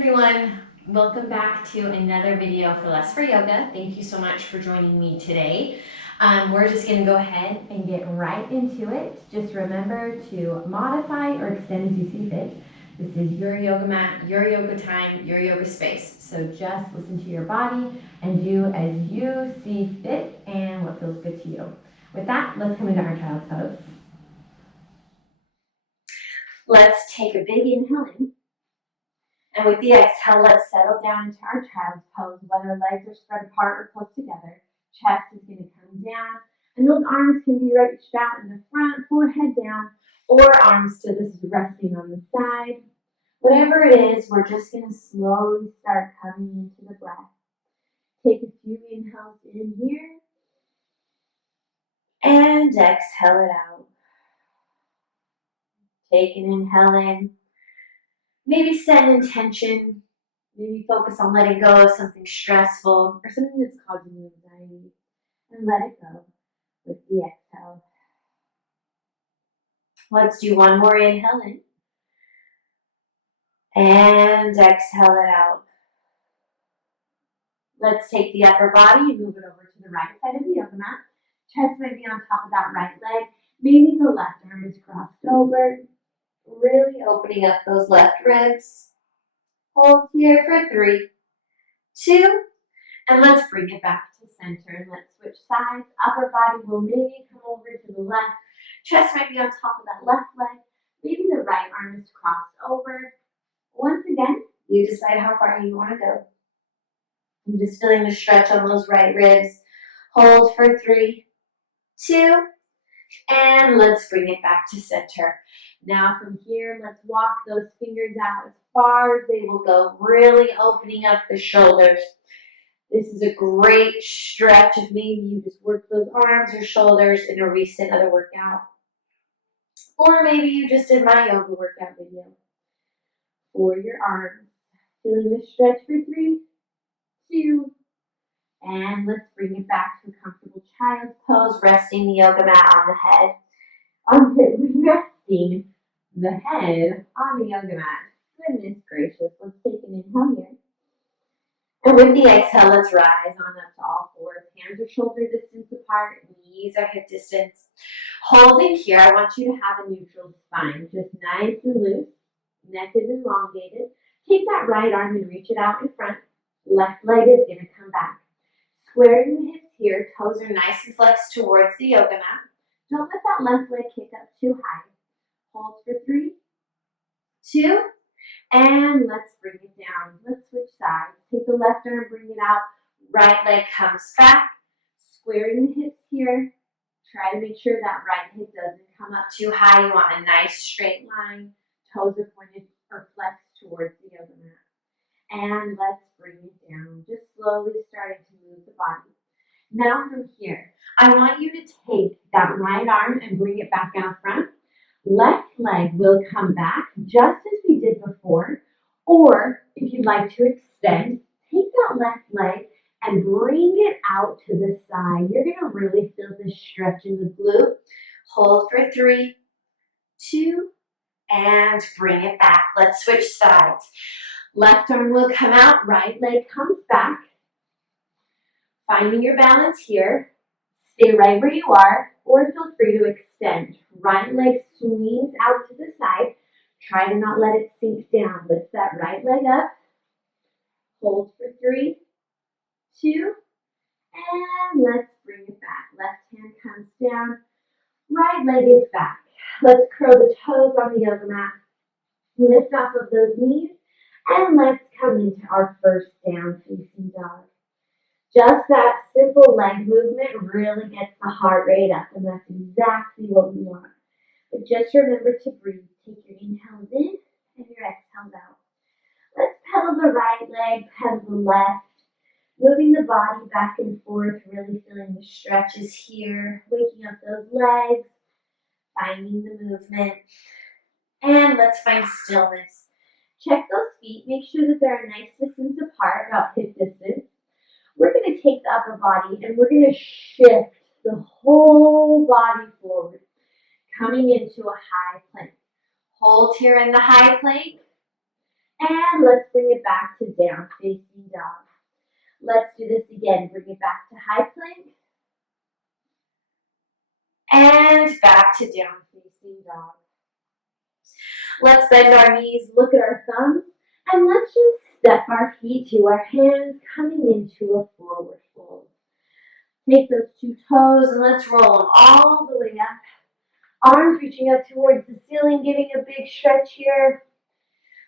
everyone, welcome back to another video for Less for Yoga. Thank you so much for joining me today. We're just going to go ahead and get right into it. Just remember to modify or extend as you see fit. This is your yoga mat, your yoga time, your yoga space. So just listen to your body and do as you see fit and what feels good to you. With that, let's come into our child's pose. Let's take a big inhale in. And with the exhale, let's settle down into our child's pose, whether legs are spread apart or close together. Chest is going to come down, and those arms can be reached out in the front, forehead down, or arms to this resting on the side. Whatever it is, we're just going to slowly start coming into the breath. Take a few inhales in here, and exhale it out. Take an inhale in. Maybe set an intention. Maybe focus on letting go of something stressful or something that's causing you anxiety, and let it go with the exhale. Let's do one more inhale in and exhale it out. Let's take the upper body and move it over to the right side of the yoga mat. Chest might be on top of that right leg. Maybe the left arm is crossed over. Really opening up those left ribs. Hold here for 3, 2, and let's bring it back to center. And let's switch sides. Upper body will maybe come over to the left. Chest might be on top of that left leg. Maybe the right arm is crossed over. Once again, you decide how far you want to go. I'm just feeling the stretch on those right ribs. Hold for 3, 2, and let's bring it back to center. Now from here, let's walk those fingers out as far as they will go, really opening up the shoulders. This is a great stretch if maybe you just worked those arms or shoulders in a recent other workout. Or maybe you just did my yoga workout video. For your arms, feeling the stretch for 3, 2, and let's bring it back to a comfortable child's pose, resting the yoga mat on the head. Resting the head on the yoga mat. Goodness gracious, let's take an inhale here. And with the exhale, let's rise on up to all fours. Hands are shoulder distance apart, knees are hip distance. Holding here, I want you to have a neutral spine, just nice and loose. Neck is elongated. Take that right arm and reach it out in front. Left leg is going to come back. Squaring the hips here, toes are nice and flexed towards the yoga mat. Don't let that left leg kick up too high. Hold for 3, 2, and let's bring it down. Let's switch sides. Take the left arm, bring it out. Right leg comes back. Squaring the hips here. Try to make sure that right hip doesn't come up too high. You want a nice straight line. Toes are pointed or flexed towards the yoga mat. And let's bring it down. Just slowly starting to move the body. Now from here, I want you to take that right arm and bring it back out front. Left leg will come back just as we did before. Or if you'd like to extend, take that left leg and bring it out to the side. You're going to really feel this stretch in the glute. Hold for 3, 2, and bring it back. Let's switch sides. Left arm will come out, right leg comes back. Finding your balance here. Stay right where you are, or feel free to extend. Right leg swings out to the side. Try to not let it sink down. Lift that right leg up. Hold for 3, 2, and let's bring it back. Left hand comes down. Right leg is back. Let's curl the toes on the yoga mat. Lift off of those knees. And let's come into our first down facing dog. Just that simple leg movement really gets the heart rate up, and that's exactly what we want. But just remember to breathe. Take your inhales in and your exhales out. Let's pedal the right leg, pedal the left. Moving the body back and forth, really feeling the stretches here. Waking up those legs, finding the movement. And let's find stillness. Check those feet. Make sure that they're a nice distance apart, about hip distance. We're going to take the upper body and we're going to shift the whole body forward, coming into a high plank. Hold here in the high plank And let's bring it back to down facing dog. Let's do this again. Bring it back to high plank. And back to down facing dog. Let's bend our knees, look at our thumbs, and let's just step our feet to our hands coming into a forward fold. Take those two toes and let's roll them all the way up. Arms reaching up towards the ceiling, giving a big stretch here.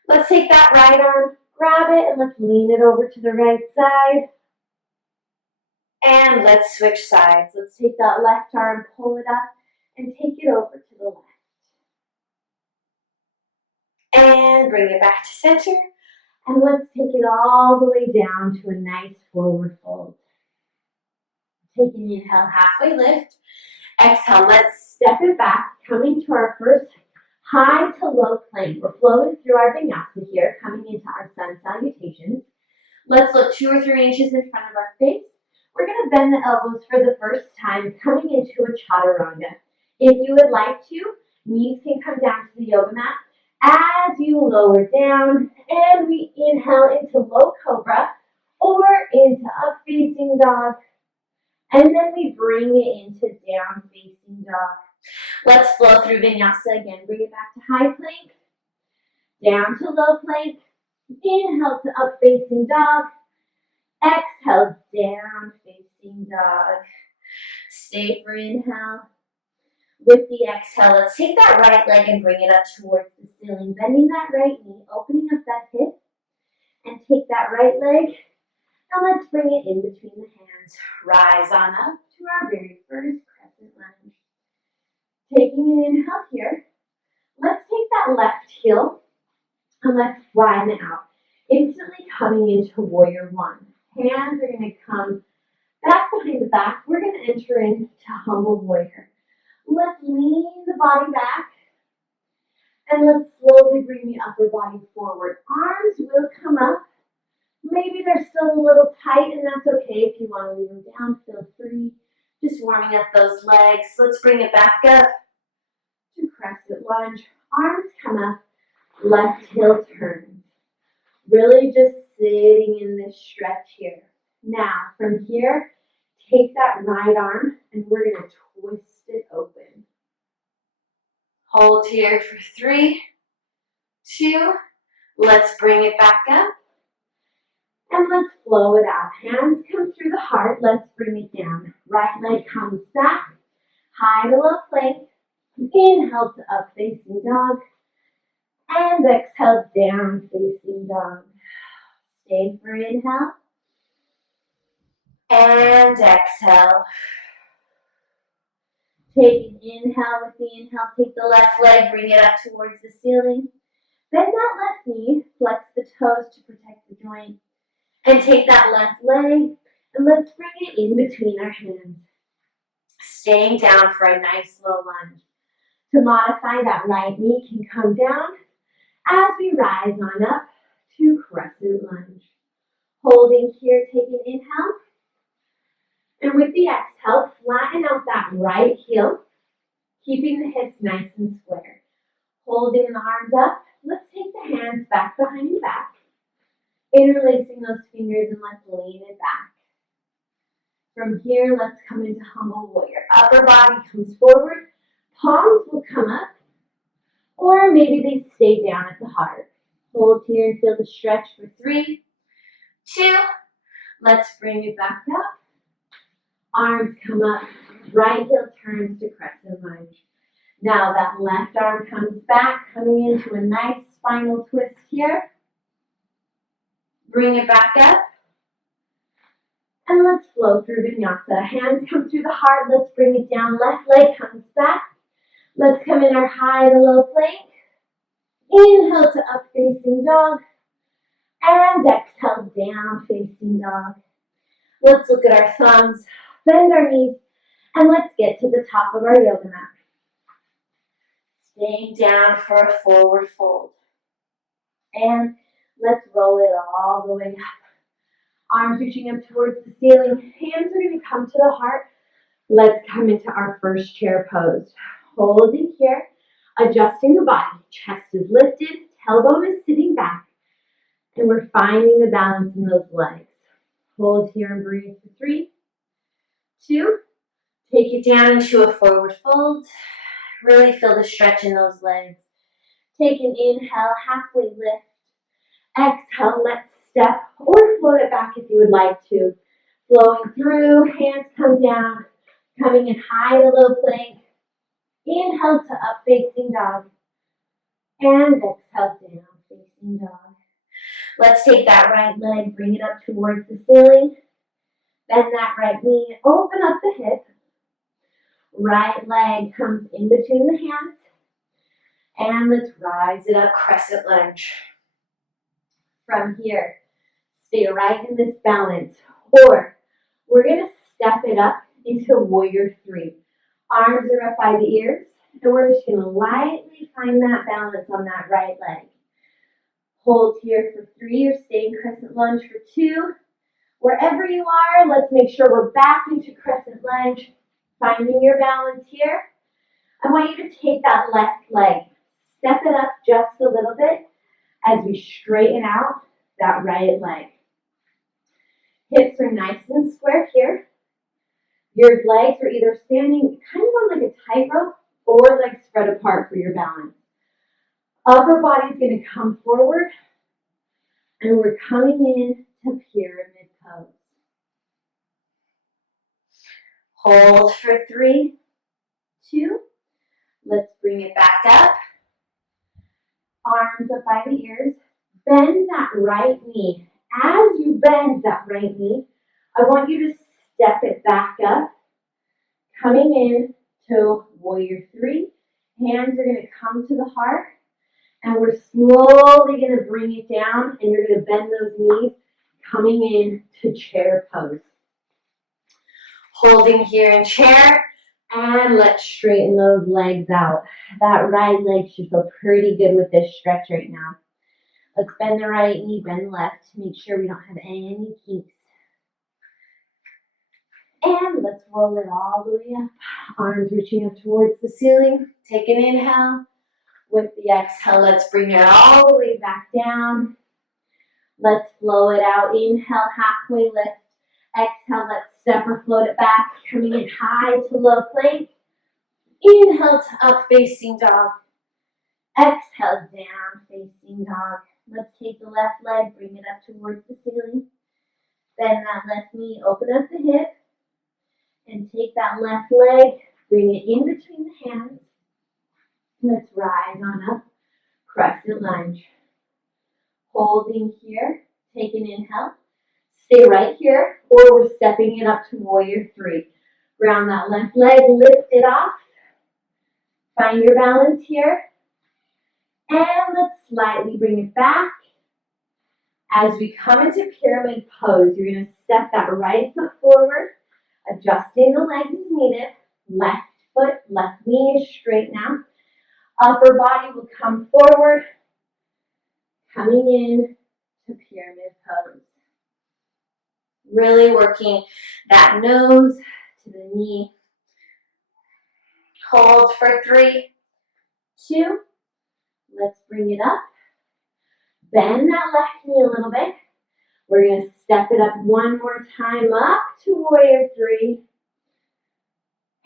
Let's take that right arm, grab it, and let's lean it over to the right side. And let's switch sides. Let's take that left arm, pull it up, and take it over to the left. And bring it back to center. And let's take it all the way down to a nice forward fold. Take an inhale, halfway lift. Exhale, let's step it back, coming to our first high to low plank. We're flowing through our vinyasa here, coming into our sun salutations. Let's look 2 or 3 inches in front of our face. We're going to bend the elbows for the first time, coming into a chaturanga. If you would like to, knees can come down to the yoga mat. As you lower down, and we inhale into low cobra or into up facing dog, and then we bring it into down facing dog. Let's flow through vinyasa again. Bring it back to high plank, down to low plank, inhale to up facing dog, exhale down facing dog. Stay for inhale. With the exhale, let's take that right leg and bring it up towards the ceiling, bending that right knee, opening up that hip, and take that right leg, and let's bring it in between the hands. Rise on up to our very first crescent lunge. Taking an inhale here, let's take that left heel, and let's flatten it out, instantly coming into warrior one. Hands are going to come back behind the back. We're going to enter into humble warrior. Let's lean the body back, and let's slowly bring the upper body forward. Arms will come up. Maybe they're still a little tight, and that's okay. If you want to leave them down, feel free. Just warming up those legs. Let's bring it back up to crescent lunge. Arms come up, left heel turns. Really just sitting in this stretch here. Now, from here, take that right arm, and we're going to twist it open. Hold here for 3, 2. Let's bring it back up. And let's flow it out. Hands come through the heart. Let's bring it down. Right leg comes back. High to low plank. Inhale to up facing dog. And exhale down facing dog. Stay for inhale. And exhale. Take an inhale. With the inhale, take the left leg, bring it up towards the ceiling. Bend that left knee, flex the toes to protect the joint. And take that left leg, and let's bring it in between our hands. Staying down for a nice low lunge. To modify, that right knee can come down as we rise on up to crescent lunge. Holding here, take an inhale. And with the exhale, flatten out that right heel, keeping the hips nice and square. Holding the arms up, let's take the hands back behind your back. Interlacing those fingers, and let's lean it back. From here, let's come into humble warrior. Upper body comes forward, palms will come up, or maybe they stay down at the heart. Hold here and feel the stretch for 3, 2. Let's bring it back up. Arms come up, right heel turns to crescent lunge. Now that left arm comes back, coming into a nice spinal twist here. Bring it back up. And let's flow through vinyasa. Hands come through the heart. Let's bring it down. Left leg comes back. Let's come in our high to low plank. Inhale to up facing dog. And exhale down facing dog. Let's look at our thumbs. Bend our knees. And let's get to the top of our yoga mat. Staying down for a forward fold. And let's roll it all the way up. Arms reaching up towards the ceiling. Hands are going to come to the heart. Let's come into our first chair pose. Holding here, adjusting the body. Chest is lifted, tailbone is sitting back. And we're finding the balance in those legs. Hold here and breathe for 3, 2. Take it down into a forward fold. Really feel the stretch in those legs. Take an inhale, halfway lift. Exhale, let's step or float it back if you would like to. Flowing through, hands come down, coming in high to low plank. Inhale to up facing dog. And exhale down facing dog. Let's take that right leg, bring it up towards the ceiling. Bend that right knee, open up the hip. Right leg comes in between the hands. And let's rise it up, crescent lunge. From here, stay right in this balance. Or we're going to step it up into warrior 3. Arms are up by the ears. And we're just going to lightly find that balance on that right leg. Hold here for 3 or stay in crescent lunge for 2. Wherever you are, let's make sure we're back into crescent lunge. Finding your balance here. I want you to take that left leg, step it up just a little bit as we straighten out that right leg. Hips are nice and square here. Your legs are either standing kind of on like a tightrope or legs spread apart for your balance. Upper body's going to come forward and we're coming in to pyramid pose. Hold for 3, 2. Let's bring it back up. Arms up by the ears. Bend that right knee. As you bend that right knee, I want you to step it back up. Coming in to warrior 3. Hands are going to come to the heart. And we're slowly going to bring it down. And you're going to bend those knees. Coming in to chair pose. Holding here in chair. And let's straighten those legs out. That right leg should feel pretty good with this stretch right now. Let's bend the right knee, bend the left. Make sure we don't have any kinks. And let's roll it all the way up. Arms reaching up towards the ceiling. Take an inhale. With the exhale, let's bring it all the way back down. Let's flow it out. Inhale, halfway lift. Exhale, let's step or float it back. Coming in high to low plank. Inhale to up facing dog. Exhale, down facing dog. Let's take the left leg, bring it up towards the ceiling. Bend that left knee, open up the hip. And take that left leg, bring it in between the hands. Let's rise on up, crescent lunge. Holding here, take an inhale. Stay right here, or we're stepping it up to warrior 3. Ground that left leg, lift it off. Find your balance here. And let's slightly bring it back. As we come into pyramid pose, you're going to step that right foot forward, adjusting the legs as needed. Left foot, left knee is straight now. Upper body will come forward, coming in to pyramid pose. Really working that nose to the knee. Hold for 3, 2. Let's bring it up. Bend that left knee a little bit. We're going to step it up one more time up to warrior 3.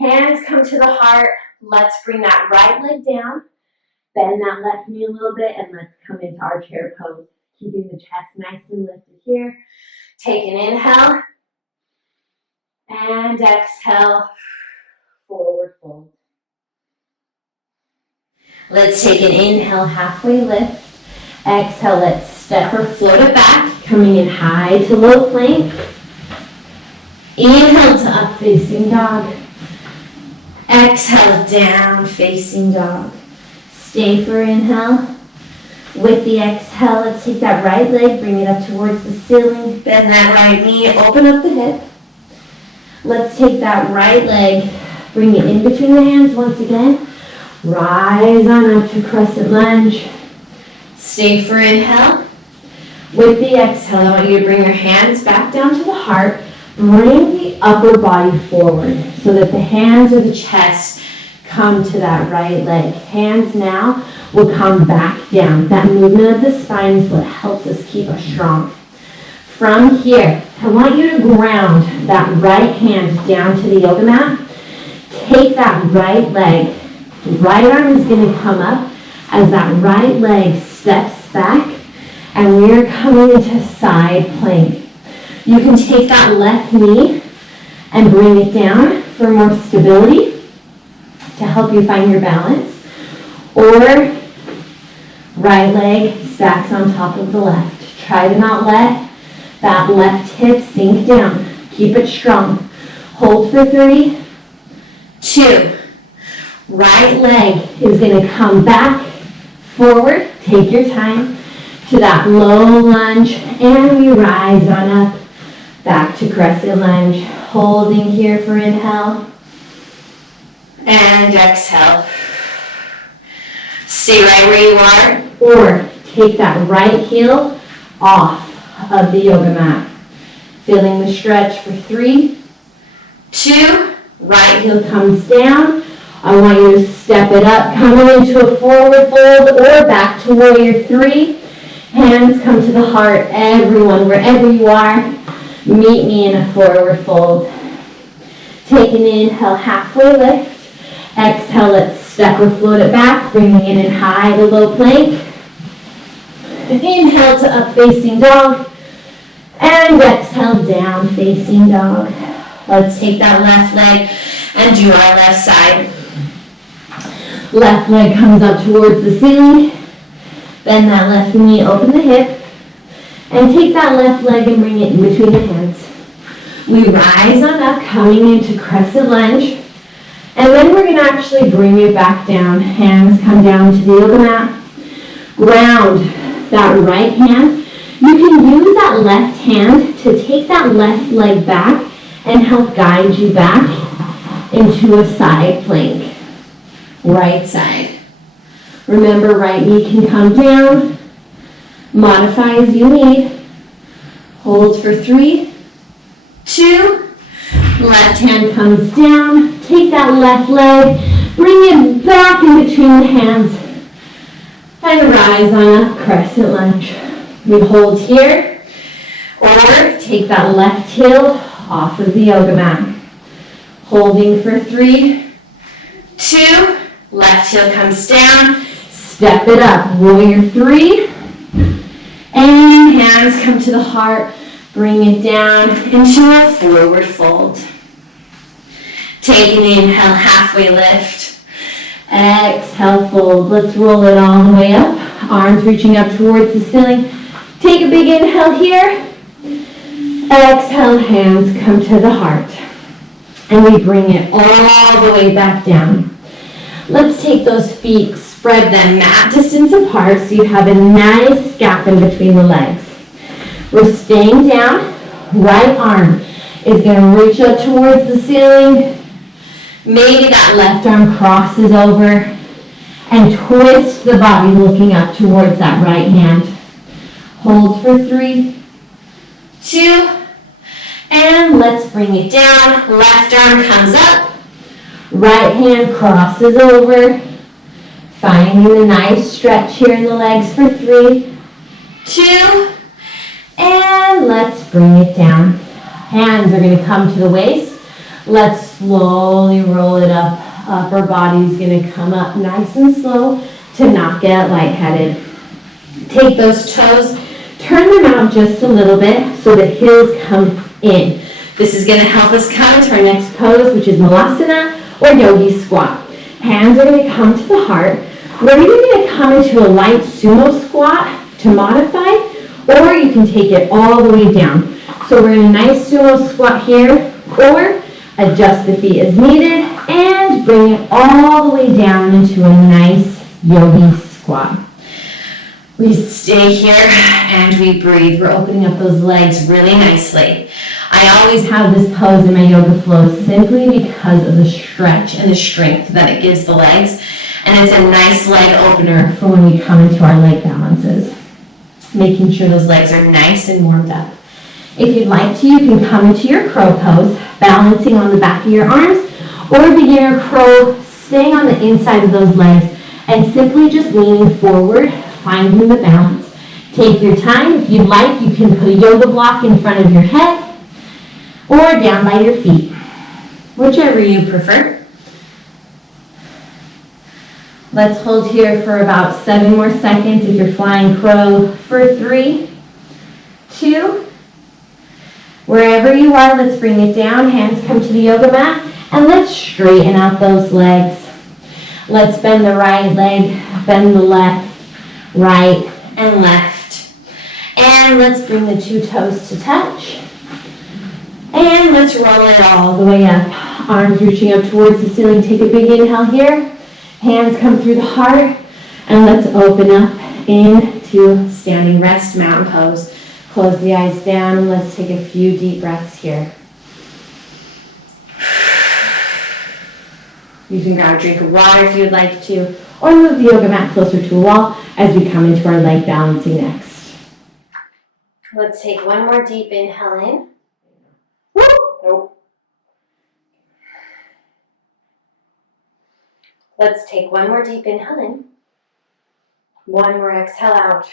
Hands come to the heart. Let's bring that right leg down. Bend that left knee a little bit and let's come into our chair pose. Keeping the chest nice and lifted here. Take an inhale. And exhale. Forward fold. Let's take an inhale, halfway lift. Exhale, let's step or float it back. Coming in high to low plank. Inhale to up facing dog. Exhale, down facing dog. Stay for inhale. With the exhale, let's take that right leg, bring it up towards the ceiling. Bend that right knee, open up the hip. Let's take that right leg, bring it in between the hands once again. Rise on up to crescent lunge. Stay for inhale. With the exhale, I want you to bring your hands back down to the heart. Bring the upper body forward so that the hands or the chest come to that right leg. Hands now will come back down. That movement of the spine is what helps us keep us strong. From here, I want you to ground that right hand down to the yoga mat. Take that right leg. Right arm is going to come up as that right leg steps back, and we're coming into side plank. You can take that left knee and bring it down for more stability to help you find your balance. Or right leg stacks on top of the left. Try to not let that left hip sink down. Keep it strong. Hold for 3, 2. Right leg is going to come back, forward. Take your time to that low lunge, and we rise on up back to crescent lunge. Holding here for inhale. And exhale. Stay right where you are. Or take that right heel off of the yoga mat. Feeling the stretch for 3, 2. Right heel comes down. I want you to step it up, coming into a forward fold or back to warrior 3. Hands come to the heart. Everyone, wherever you are, meet me in a forward fold. Take an inhale, halfway lift. Exhale, let's step or float it back, bringing it in high to low plank. Inhale to up facing dog. And exhale, down facing dog. Let's take that left leg and do our left side. Left leg comes up towards the ceiling. Bend that left knee, open the hip. And take that left leg and bring it in between the hands. We rise on up, coming into crescent lunge. And then we're going to actually bring it back down. Hands come down to the yoga mat. Ground that right hand. You can use that left hand to take that left leg back and help guide you back into a side plank. Right side. Remember, right knee can come down. Modify as you need. Hold for 3, 2. Left hand comes down. Take that left leg. Bring it back in between the hands. And rise on a crescent lunge. We hold here. Or take that left heel off of the yoga mat. Holding for 3, 2. Left heel comes down. Step it up. Warrior 3. And hands come to the heart. Bring it down into a forward fold. Take an inhale, halfway lift. Exhale, fold. Let's roll it all the way up. Arms reaching up towards the ceiling. Take a big inhale here. Exhale, hands come to the heart. And we bring it all the way back down. Let's take those feet, spread them mat distance apart so you have a nice gap in between the legs. We're staying down. Right arm is going to reach up towards the ceiling. Maybe that left arm crosses over and twist the body looking up towards that right hand. Hold for 3, 2, and let's bring it down. Left arm comes up. Right hand crosses over. Finding a nice stretch here in the legs for 3, 2, and let's bring it down. Hands are going to come to the waist. Let's slowly roll it up. Upper body's going to come up nice and slow to not get lightheaded. Take those toes, turn them out just a little bit so the heels come in. This is going to help us come to our next pose, which is Malasana or Yogi Squat. Hands are going to come to the heart. We're either going to come into a light sumo squat to modify, or you can take it all the way down. So we're in a nice sumo squat here, or adjust the feet as needed, and bring it all the way down into a nice yogi squat. We stay here and we breathe. We're opening up those legs really nicely. I always have this pose in my yoga flow simply because of the stretch and the strength that it gives the legs. And it's a nice leg opener for when we come into our leg balances. Making sure those legs are nice and warmed up. If you'd like to, you can come into your crow pose, balancing on the back of your arms, or beginner crow staying on the inside of those legs and simply just leaning forward, finding the balance. Take your time. If you'd like, you can put a yoga block in front of your head or down by your feet, whichever you prefer. Let's hold here for about 7 more seconds if you're flying crow for 3, 2, wherever you are, let's bring it down. Hands come to the yoga mat, and let's straighten out those legs. Let's bend the right leg, bend the left, right, and left. And let's bring the 2 toes to touch. And let's roll it all the way up. Arms reaching up towards the ceiling. Take a big inhale here. Hands come through the heart. And let's open up into standing rest, mountain pose. Close the eyes down and let's take a few deep breaths here. You can grab a drink of water if you'd like to, or move the yoga mat closer to a wall as we come into our leg balancing next. Let's take one more deep inhale in. Nope. Let's take one more deep inhale in. One more exhale out.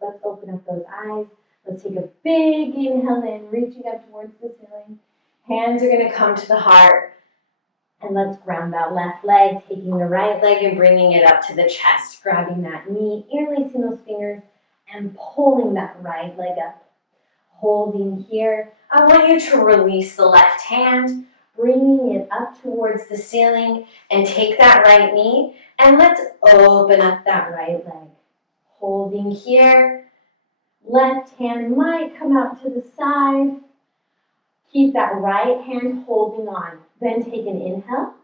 Let's open up those eyes. Let's take a big inhale in, reaching up towards the ceiling. Hands are going to come to the heart. And let's ground that left leg, taking the right leg and bringing it up to the chest. Grabbing that knee, interlacing those fingers, and pulling that right leg up. Holding here. I want you to release the left hand, bringing it up towards the ceiling, and take that right knee, and let's open up that right leg. Holding here. Left hand might come out to the side. Keep that right hand holding on. Then take an inhale.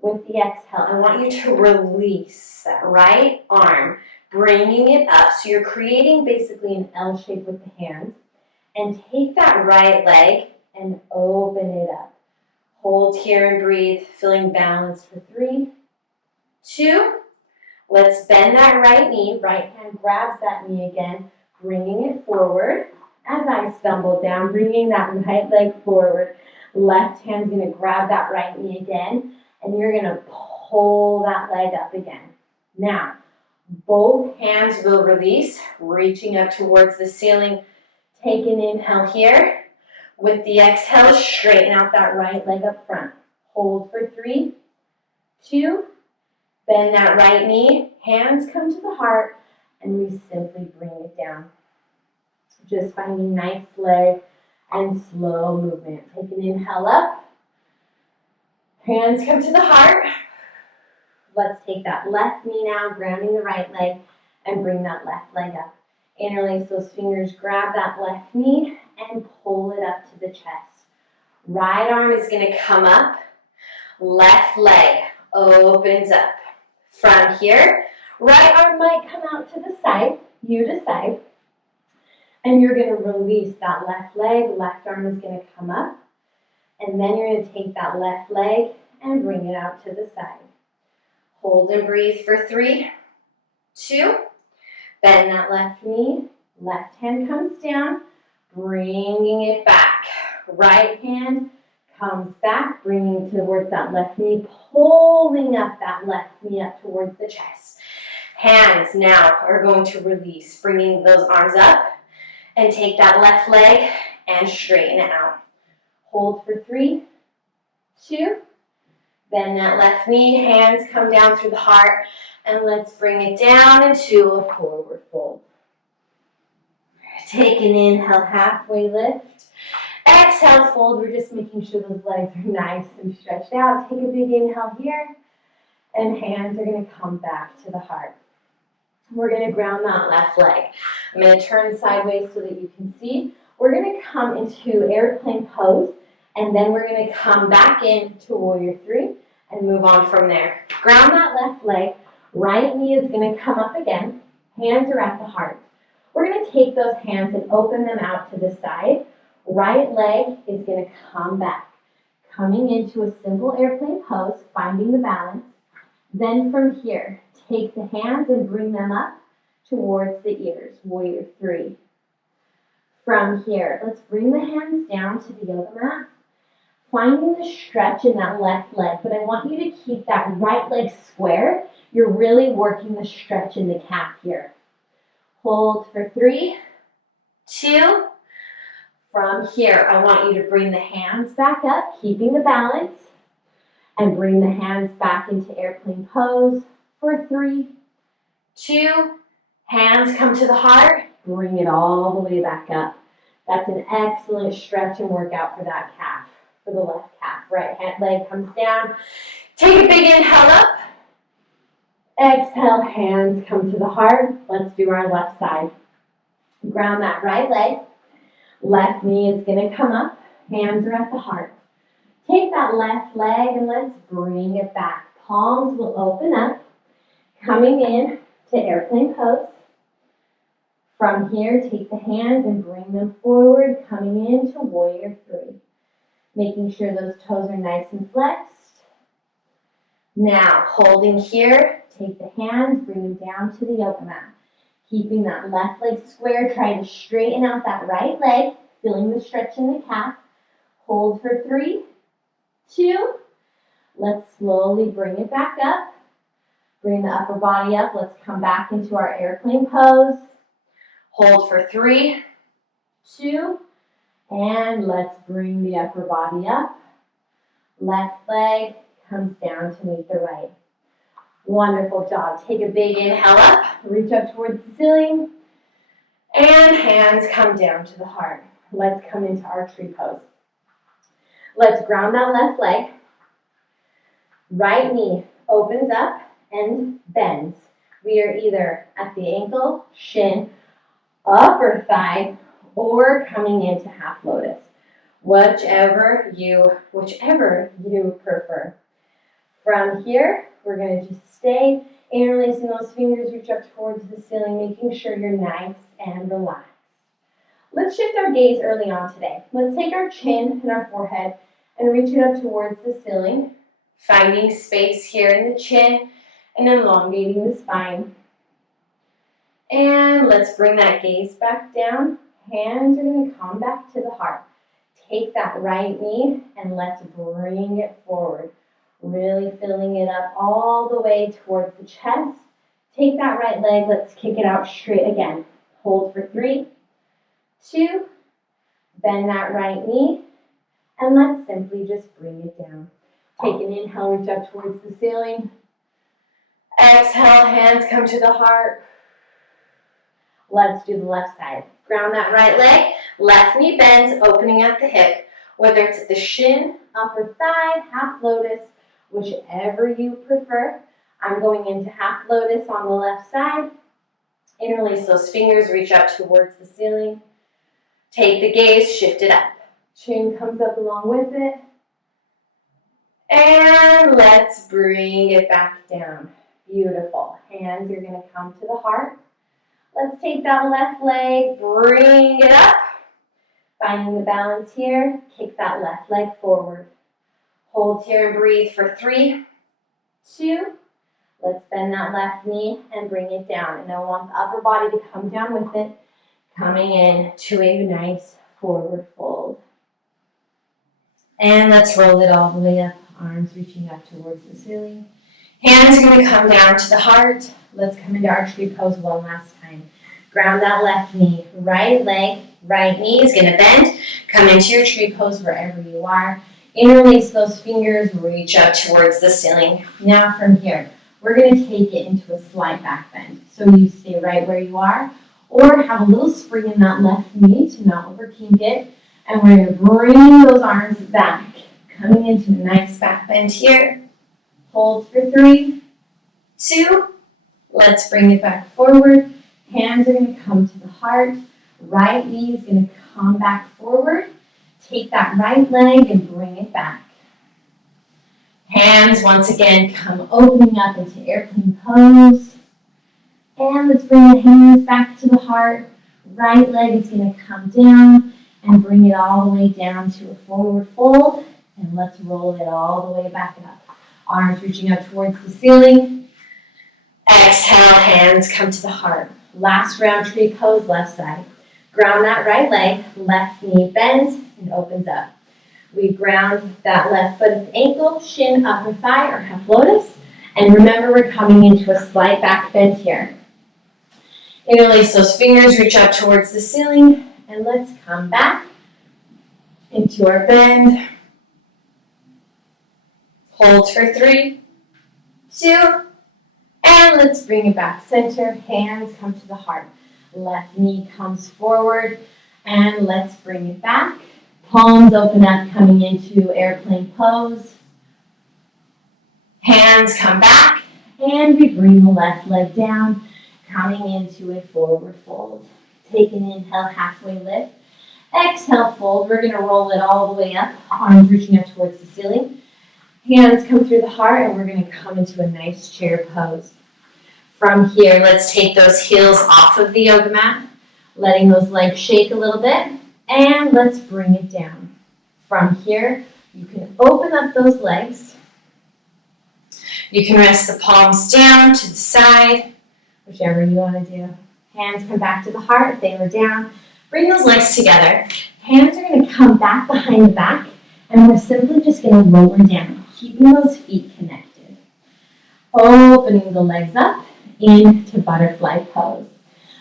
With the exhale, I want you to release that right arm, bringing it up. So you're creating basically an L shape with the hands. And take that right leg and open it up. Hold here and breathe, feeling balanced for 3, 2. Let's bend that right knee. Right hand grabs that knee again, bringing it forward. As I stumble down, bringing that right leg forward. Left hand's going to grab that right knee again, and you're going to pull that leg up again. Now, both hands will release, reaching up towards the ceiling. Take an inhale here. With the exhale, straighten out that right leg up front. Hold for 3, 2. Bend that right knee. Hands come to the heart, and we simply bring it down. Just finding nice leg and slow movement. Take an inhale up. Hands come to the heart. Let's take that left knee now, grounding the right leg, and bring that left leg up. Interlace those fingers, grab that left knee, and pull it up to the chest. Right arm is going to come up. Left leg opens up. From here, right arm might come out to the side. You decide. And you're going to release that left leg. Left arm is going to come up. And then you're going to take that left leg and bring it out to the side. Hold and breathe for 3, 2. Bend that left knee. Left hand comes down, bringing it back. Right hand comes back, bringing towards that left knee, pulling up that left knee up towards the chest. Hands now are going to release, bringing those arms up. And take that left leg and straighten it out. Hold for 3, 2. Bend that left knee. Hands come down through the heart. And let's bring it down into a forward fold. Take an inhale, halfway lift. Exhale, fold. We're just making sure those legs are nice and stretched out. Take a big inhale here. And hands are going to come back to the heart. We're going to ground that left leg. I'm going to turn sideways so that you can see. We're going to come into airplane pose, and then we're going to come back into warrior 3 and move on from there. Ground that left leg. Right knee is going to come up again. Hands are at the heart. We're going to take those hands and open them out to the side. Right leg is going to come back. Coming into a simple airplane pose, finding the balance. Then from here, take the hands and bring them up towards the ears, warrior 3. From here, let's bring the hands down to the yoga mat. finding the stretch in that left leg, but I want you to keep that right leg square. You're really working the stretch in the calf here. Hold for 3, 2. From here, I want you to bring the hands back up, keeping the balance, and bring the hands back into airplane pose for 3, 2. Hands come to the heart, bring it all the way back up. That's an excellent stretch and workout for that calf, for the left calf. Right hand leg comes down. Take a big inhale up. Exhale, hands come to the heart. Let's do our left side. Ground that right leg. Left knee is going to come up. Hands are at the heart. Take that left leg and let's bring it back. Palms will open up. Coming in to airplane pose. From here, take the hands and bring them forward, coming into warrior 3. Making sure those toes are nice and flexed. Now, holding here, take the hands, bring them down to the yoga mat. Keeping that left leg square, try to straighten out that right leg, feeling the stretch in the calf. Hold for 3, 2. Let's slowly bring it back up. Bring the upper body up. Let's come back into our airplane pose. Hold for 3, 2, and let's bring the upper body up. Left leg comes down to meet the right. Wonderful job. Take a big inhale up, reach up towards the ceiling, and hands come down to the heart. Let's come into our tree pose. Let's ground that left leg. Right knee opens up and bends. We are either at the ankle, shin, upper thigh, or coming into half lotus. Whichever you prefer. From here, we're going to just stay interlacing those fingers, reach up towards the ceiling, making sure you're nice and relaxed. Let's shift our gaze early on today. Let's take our chin and our forehead and reach it up towards the ceiling, finding space here in the chin and elongating the spine. And let's bring that gaze back down. Hands are going to come back to the heart. Take that right knee and let's bring it forward. Really filling it up all the way towards the chest. Take that right leg, let's kick it out straight again. Hold for 3, 2, bend that right knee, and let's simply just bring it down. Take an inhale, reach up towards the ceiling. Exhale, hands come to the heart. Let's do the left side. Ground that right leg, left knee bends, opening at the hip. Whether it's at the shin, upper thigh, half lotus, whichever you prefer. I'm going into half lotus on the left side. Interlace those fingers, reach up towards the ceiling. Take the gaze, shift it up. Chin comes up along with it. And let's bring it back down. Beautiful. Hands are going to come to the heart. Let's take that left leg, bring it up. Finding the balance here, kick that left leg forward. Hold here and breathe for 3, 2. Let's bend that left knee and bring it down. And I want the upper body to come down with it, coming in to a nice forward fold. And let's roll it all the way up, arms reaching up towards the ceiling. Hands are going to come down to the heart. Let's come into our tree pose one last time. Ground that left knee, right leg, right knee is going to bend. Come into your tree pose wherever you are. Interlace those fingers, reach up towards the ceiling. Now from here, we're going to take it into a slight back bend. So you stay right where you are, or have a little spring in that left knee to not over kink it. And we're going to bring those arms back, coming into a nice back bend here. Hold for 3, 2. Let's bring it back forward. Hands are going to come to the heart. Right knee is going to come back forward. Take that right leg and bring it back. Hands once again come opening up into airplane pose. And let's bring the hands back to the heart. Right leg is going to come down and bring it all the way down to a forward fold. And let's roll it all the way back up. Arms reaching up towards the ceiling. Exhale, hands come to the heart. Last round tree pose, left side. Ground that right leg, left knee bends and opens up. We ground that left foot at the ankle, shin, upper thigh, or half lotus. And remember, we're coming into a slight back bend here. Interlace those fingers, reach up towards the ceiling, and let's come back into our bend. Hold for 3, 2, and let's bring it back center. Hands come to the heart. Left knee comes forward, and let's bring it back. Palms open up, coming into airplane pose. Hands come back, and we bring the left leg down, coming into a forward fold. Take an inhale, halfway lift. Exhale, fold. We're going to roll it all the way up, arms reaching up towards the ceiling. Hands come through the heart, and we're going to come into a nice chair pose. From here, let's take those heels off of the yoga mat, letting those legs shake a little bit, and let's bring it down. From here, you can open up those legs. You can rest the palms down to the side, whichever you want to do. Hands come back to the heart, they are down. Bring those legs together. Hands are going to come back behind the back, and we're simply just going to lower down, keeping those feet connected. Opening the legs up into butterfly pose.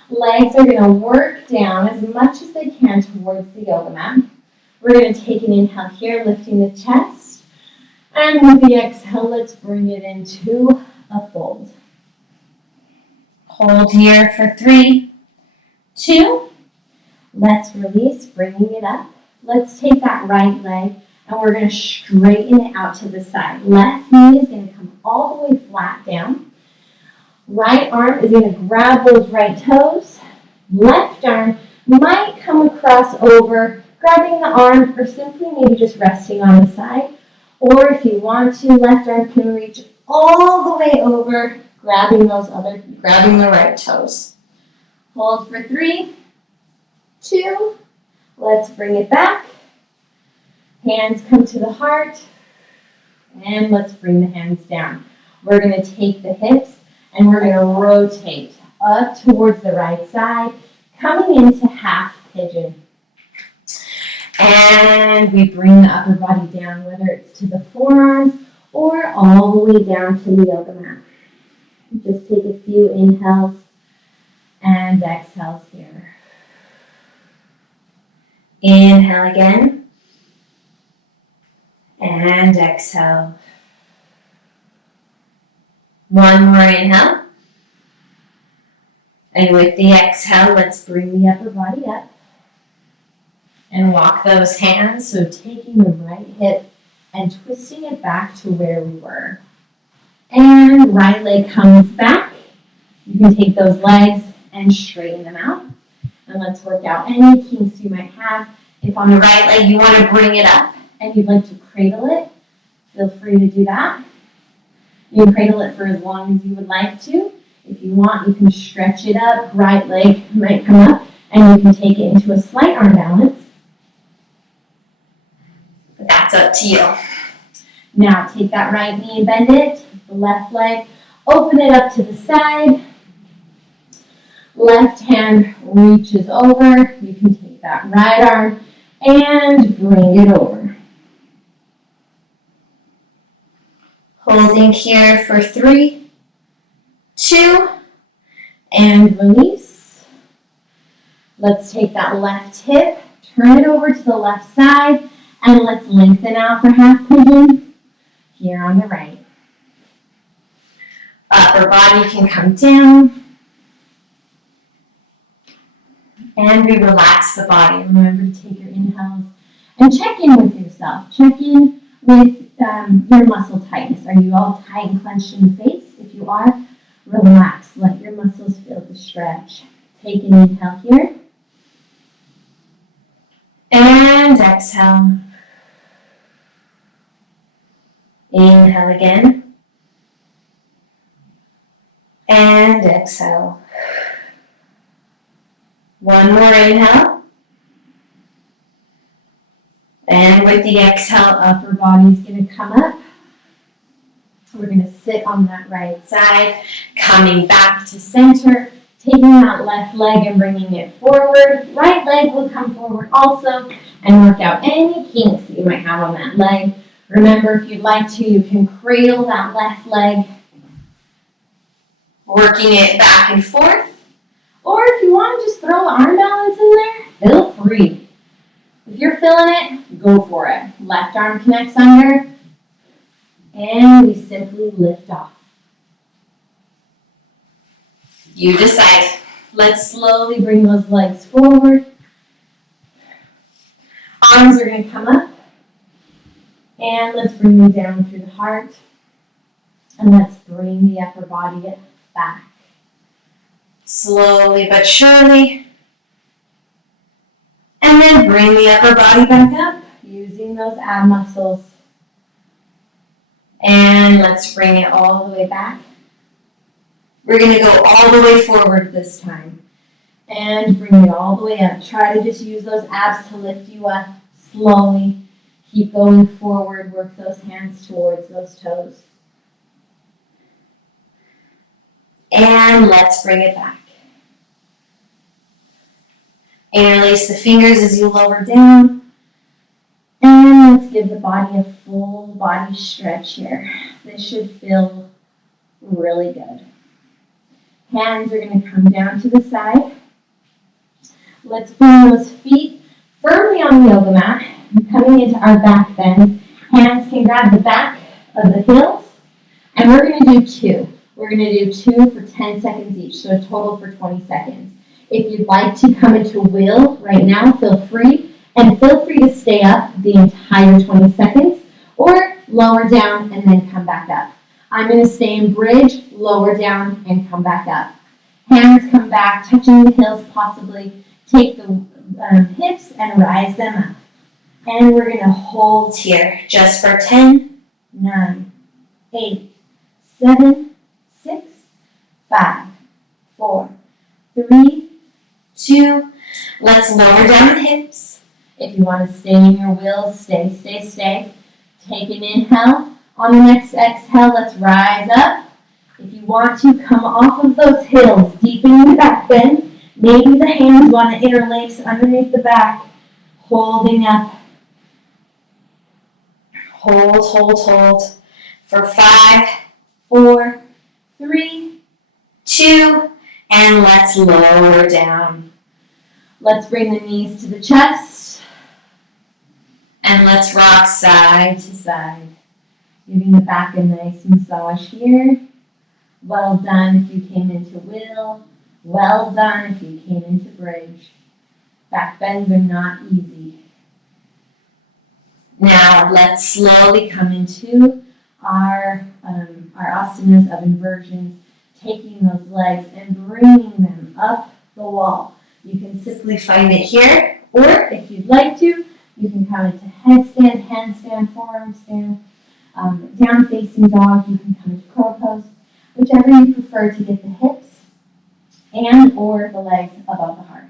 Legs are going to work down as much as they can towards the yoga mat. We're going to take an inhale here, lifting the chest. And with the exhale, let's bring it into a fold. Hold here for 3, 2. Let's release, bringing it up. Let's take that right leg, and we're going to straighten it out to the side. Left knee is going to come all the way flat down. Right arm is going to grab those right toes. Left arm might come across over, grabbing the arm, or simply maybe just resting on the side. Or if you want to, left arm can reach all the way over, grabbing the right toes. Hold for 3, 2. Let's bring it back. Hands come to the heart. And let's bring the hands down. We're going to take the hips and we're going to rotate up towards the right side, coming into half pigeon. And we bring the upper body down, whether it's to the forearms or all the way down to the yoga mat. Just take a few inhales and exhales here. Inhale again. And exhale. One more inhale. And with the exhale, let's bring the upper body up. And walk those hands, so taking the right hip and twisting it back to where we were. And right leg comes back. You can take those legs and straighten them out. And let's work out any kinks you might have. If on the right leg you want to bring it up and you'd like to cradle it, feel free to do that. You can cradle it for as long as you would like to. If you want, you can stretch it up. Right leg might come up and you can take it into a slight arm balance. But that's up to you. Now take that right knee and bend it. The left leg, open it up to the side. Left hand reaches over. You can take that right arm and bring it over. Holding here for 3, 2, and release. Let's take that left hip, turn it over to the left side, and let's lengthen out for half pigeon here on the right. Upper body can come down. And we relax the body. Remember to take your inhales and check in with yourself. Check in with your muscle tightness. Are you all tight and clenched in the face? If you are, relax. Let your muscles feel the stretch. Take an inhale here. And exhale. Inhale again. And exhale. One more inhale. And with the exhale, upper body's going to come up. We're going to sit on that right side, coming back to center, taking that left leg and bringing it forward. Right leg will come forward also. and work out any kinks that you might have on that leg. Remember, if you'd like to, you can cradle that left leg, working it back and forth. Or if you want to just throw an arm balance in there, feel free. If you're feeling it, go for it. Left arm connects under, and we simply lift off. You decide. Let's slowly bring those legs forward. Arms are going to come up. And let's bring them down through the heart. And let's bring the upper body back. Slowly but surely. And then bring the upper body back up using those ab muscles. And let's bring it all the way back. We're going to go all the way forward this time. And bring it all the way up. Try to just use those abs to lift you up slowly. Keep going forward. Work those hands towards those toes. And let's bring it back. Interlace the fingers as you lower down. And let's give the body a full body stretch here. This should feel really good. Hands are going to come down to the side. Let's bring those feet firmly on the yoga mat. Coming into our back bend. Hands can grab the back of the heels. And we're going to do 2. We're going to do 2 for 10 seconds each, so a total for 20 seconds. If you'd like to come into wheel right now, feel free. And feel free to stay up the entire 20 seconds or lower down and then come back up. I'm going to stay in bridge, lower down, and come back up. Hands come back, touching the heels possibly. Take the hips and rise them up. And we're going to hold here just for 10, 9, 8, 7, 6, 5, 4, 3, 2. Let's lower down the hips. If you want to stay in your wheel, stay. Take an inhale. On the next exhale, let's rise up. If you want to, come off of those heels, deepen the back bend. Maybe the hands want to interlace underneath the back, holding up. Hold. For 5, 4, 3, 2, and let's lower down. Let's bring the knees to the chest. And let's rock side to side. Giving the back a nice massage here. Well done if you came into wheel. Well done if you came into bridge. Back bends are not easy. Now let's slowly come into our asanas of inversions, taking those legs and bringing them up the wall. You can simply find it here, or if you'd like to, you can come into headstand, handstand, forearm stand, down facing dog. You can come into crow pose, whichever you prefer to get the hips and or the legs above the heart.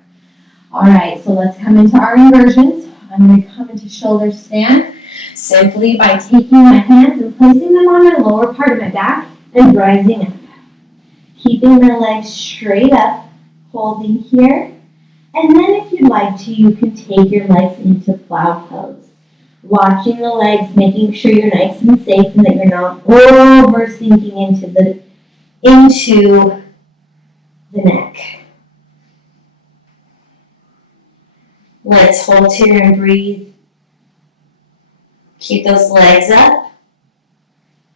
All right, so let's come into our inversions. I'm going to come into shoulder stand simply by taking my hands and placing them on my lower part of my back and rising up. Keeping my legs straight up, holding here. And then if you'd like to, you can take your legs into plow pose. Watching the legs, making sure you're nice and safe and that you're not over sinking into the neck. Let's hold here and breathe. Keep those legs up.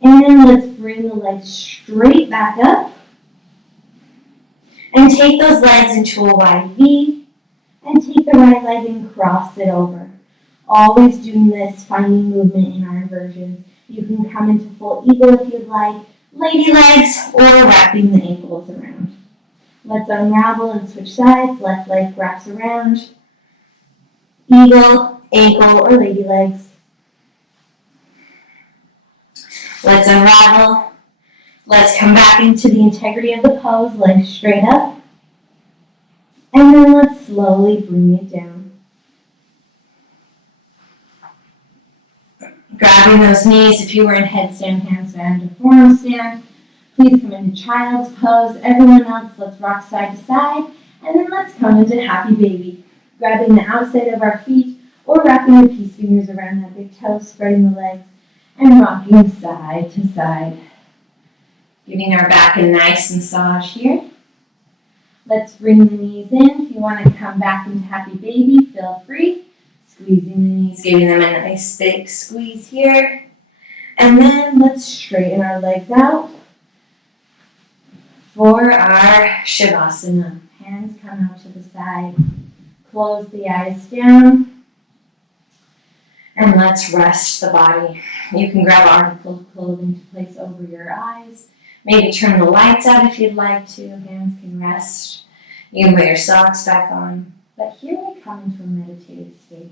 And let's bring the legs straight back up. And take those legs into a wide V. And take the right leg and cross it over. Always doing this, finding movement in our inversions. You can come into full eagle if you'd like, lady legs, or wrapping the ankles around. Let's unravel and switch sides. Left leg wraps around. Eagle, ankle, or lady legs. Let's unravel. Let's come back into the integrity of the pose, legs straight up. And then let's slowly bring it down. Grabbing those knees if you were in headstand, handstand, or forearm stand. Please come into child's pose. Everyone else, let's rock side to side. And then let's come into happy baby. Grabbing the outside of our feet or wrapping your peace fingers around that big toe, spreading the legs, and rocking side to side. Giving our back a nice massage here. Let's bring the knees in. If you want to come back into happy baby, feel free. Squeezing the knees, giving them a nice big squeeze here. And then let's straighten our legs out for our Shavasana. Hands come out to the side. Close the eyes down. And let's rest the body. You can grab articles of clothing to place over your eyes. Maybe turn the lights out if you'd like to. Hands can rest. You can put your socks back on. But here we come into a meditative state.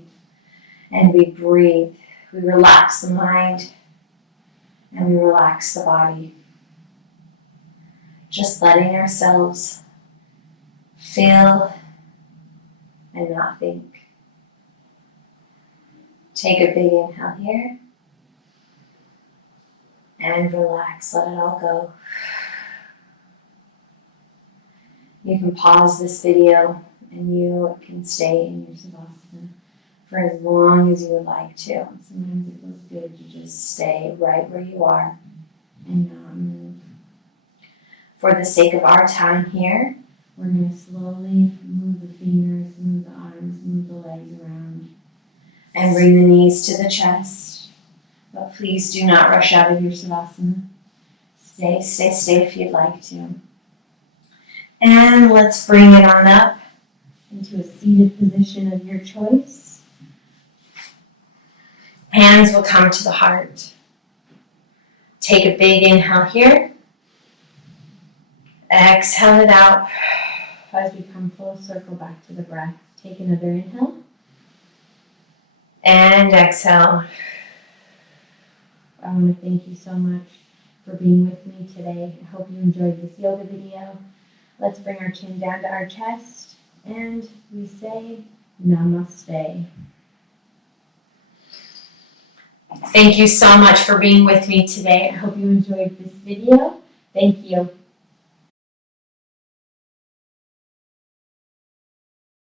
And we breathe. We relax the mind. And we relax the body. Just letting ourselves feel and not think. Take a big inhale here. And relax, let it all go. You can pause this video and you can stay in your Savasana for as long as you would like to. Sometimes it feels good to just stay right where you are and not move. For the sake of our time here, we're going to slowly move the fingers, move the arms, move the legs around, and bring the knees to the chest. But please do not rush out of your Savasana. Stay if you'd like to. And let's bring it on up into a seated position of your choice. Hands will come to the heart. Take a big inhale here. Exhale it out. As we come full circle back to the breath. Take another inhale. And exhale. I want to thank you so much for being with me today. I hope you enjoyed this yoga video. Let's bring our chin down to our chest and we say Namaste. Thank you so much for being with me today. I hope you enjoyed this video. Thank you.